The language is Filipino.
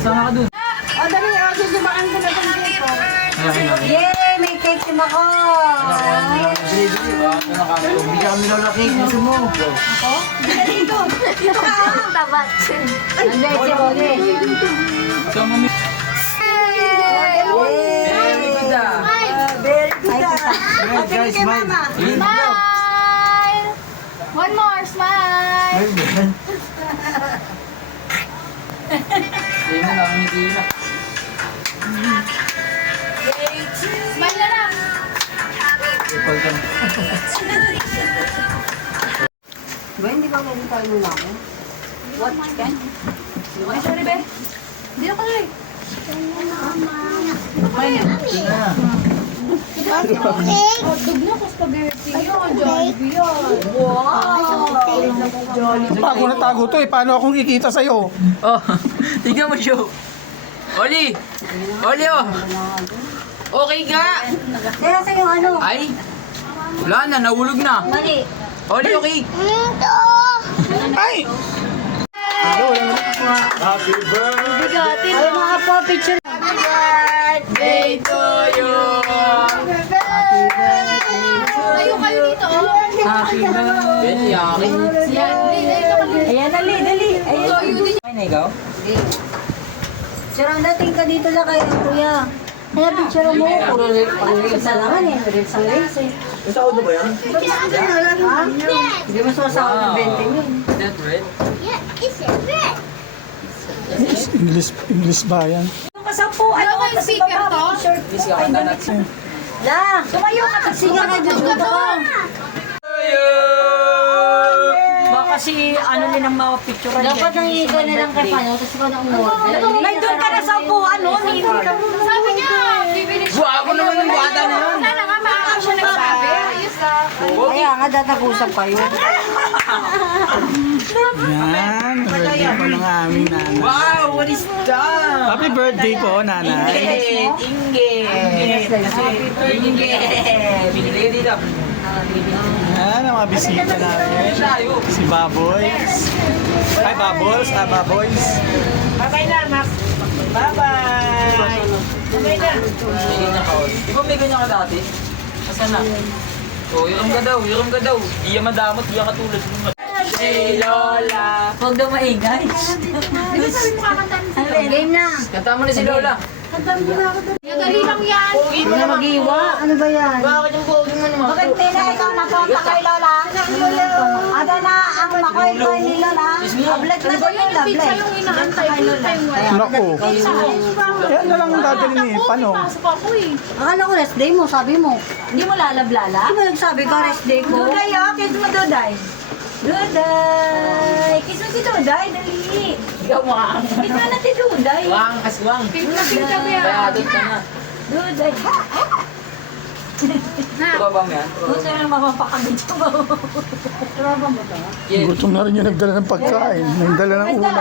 Sama ka dun. O, dali, susubakan ko na itong cake ko. Yay! May cake si Mako! Hindi kami lalaki. Gusto mo. Ako? Dali dito! Dito ka! Tabat. Nandiyan si Rolly. Sama mo. Yay! Very good ah. Very good ah! Guys, smile. Smile! One more, smile! Hindi na lang, hindi na. Smile na lang! Ipal ka na. Ba, hindi ba meron tayo nung ako? What? Chicken? Ay, sorry, be. Hindi na kaloy. Hindi na. Hotdog na ko spaghetti yun. Jollibee yun. Wow! Tago na tago to eh. Paano akong kikita sa'yo? Oh, tignan mo show. Oli! Oli oh! Okay ka! Kaya sa'yo ano? Ay! Wala na, nahulog na. Mali. Oli, okay! Ay! Bigatin. Ay, mga po, picture. Birthday to you! Tayo kayo dito. Happy birthday! Yakin. Yan, dito ka. Ayan, dali, dali. Ayan. So, you din. Ay na ikaw? Sirang dating ka dito na kayo, kuya. Kaya picture mo, puro reels na naman eh. Reels ang reels eh. Sa auto ba yan? Ha? Hindi mo sumasama ng 20 yun. Is that red? English ba yan? Yung kasampu, ano kayo kasi speaker baba, to? t-shirt. Please, kakanta natin. La, tumayo ka kasi nga na dyan ka. Baka si ano din ang mga picture dyan. Dapat nangihiga na lang kay Pano, tapos ko na umorder. May doon ka na sa upuan, no? Sabi niya, bibili siya. Buwa ako naman ng bata na yun. Sana nga, maaga siya nagsabi. Ayos ah. Kaya nga, datag-usap kayo. Yan. Birthday po ng aming nanay. Wow, what is that? Happy birthday po, nanay. Inggit! Binili ka dito. Yan ang mga bisita namin. Si Baboys. Hi, Bubbles. Ah, Baboys. Bye-bye na, Max. Bye-bye. Bye-bye na. May ganyan ka, Ol. Di ba may ganyan ka dati? Asan na? Oh, yuram ka daw, yuram ka daw. Di yan madamot, di yan katulad mo. Hey, Lola! Huwag daw maingay. Di ba sabi mo kakantaan mo? Game na. Kanta mo na si Lola. Yung dali lang yan. Huwag na mag-iwa. Ano ba yan? Bakit yung pogi mo naman? Bakit Tina, ikaw napunta kay Lola? Ada na ang makoy-koy ni Lola. Ablet na ba yung Pizza lablet? yung inaantay ko yung time wala. Naku. Yan na lang ang dadali ni Panong. Pasok ako eh. Akala ko rest day mo, sabi mo. Hindi mo lalablala? Hindi mo nagsabi ko rest day ko? Duday, kiss mo Duday. Duday! Kiss mo si Duday, dali. Ikaw mukha Kiss mo na si Duday. Wang, aswang. Pink na pink ka ba Kaya yan? atot ka na. Duday. Ito ba yan? Gusto na mapapakamit yung mo. Trabang ba ito? Yeah. Gutom na rin yung nagdala ng pagkain. Nagdala ng ulam.